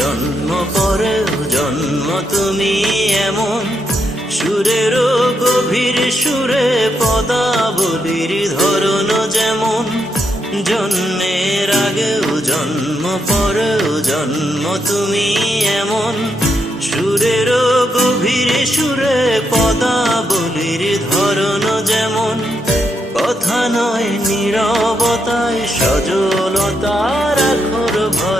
জন্ম পরেও জন্ম তুমি এমন। সুরের গভীর সুরে পদাবলীর ধরন যেমন। জন্মের আগেও জন্ম, পরেও জন্ম তুমি এমন। সুরেরও গভীর সুরে পদাবলীর ধরন যেমন। কথা নয় নীরবতায় সজলতার আখর ভরো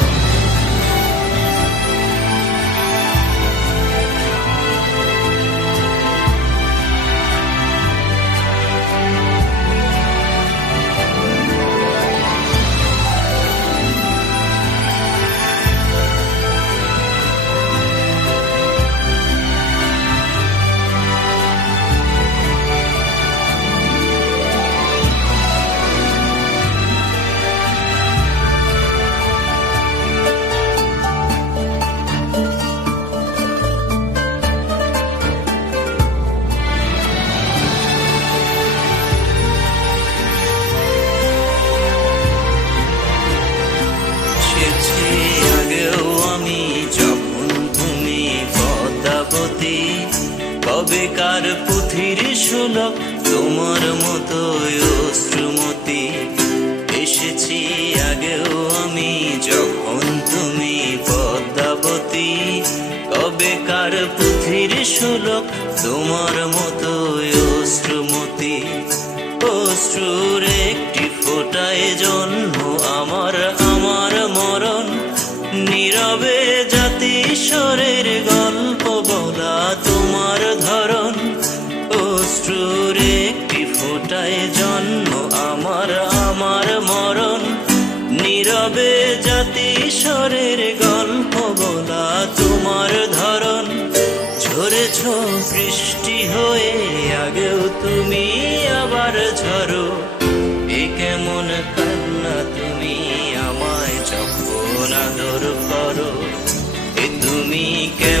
কবেকার পুথির সুলভ, তোমার মতো অশ্রুমতি। এসেছি আগেও আমি, যখন তুমি পদ্মাবতী। কবেকার পুথির সুলভ, তোমার মতো অশ্রুমতি। অশ্রুর একটি ফোটায় জন্ম আমার আমার মরণ। নীরবে জাতিস্বরের গল্প বলা অশ্রুর একটি ফোটায় জন্ম, আমার আমার মরণ। নীরবে জাতিস্বরের গল্প বলা তোমার ধরন ঝরেছ বৃষ্টি হয়ে, আগেও তুমি আবার ঝরো। এ কেমন কান্না, তুমি আমায় যখন আদর করো, এ তুমি কেমন